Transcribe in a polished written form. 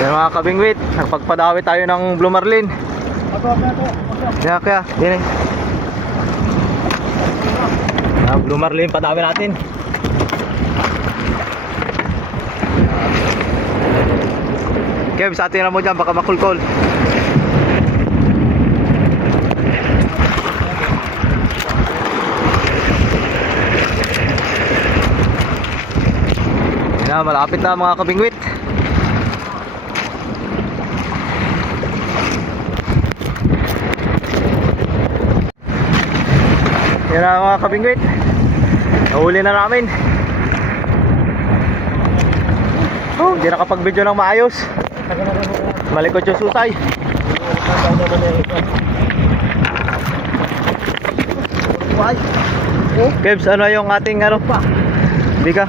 Yan mga kabingwit, nagpagpadawi tayo ng Blue Marlin. Kaya, yan eh. Blue Marlin, padawi natin. Kev, sa atin na mo dyan, baka makulkol. Yan, malapit na mga kabingwit. Yan na mga kabingwit, nahuli na namin. Oh, hindi nakapag-video ng maayos. Malikot yung susay. Kebs, ano yung ating ano pa? Hindi ka?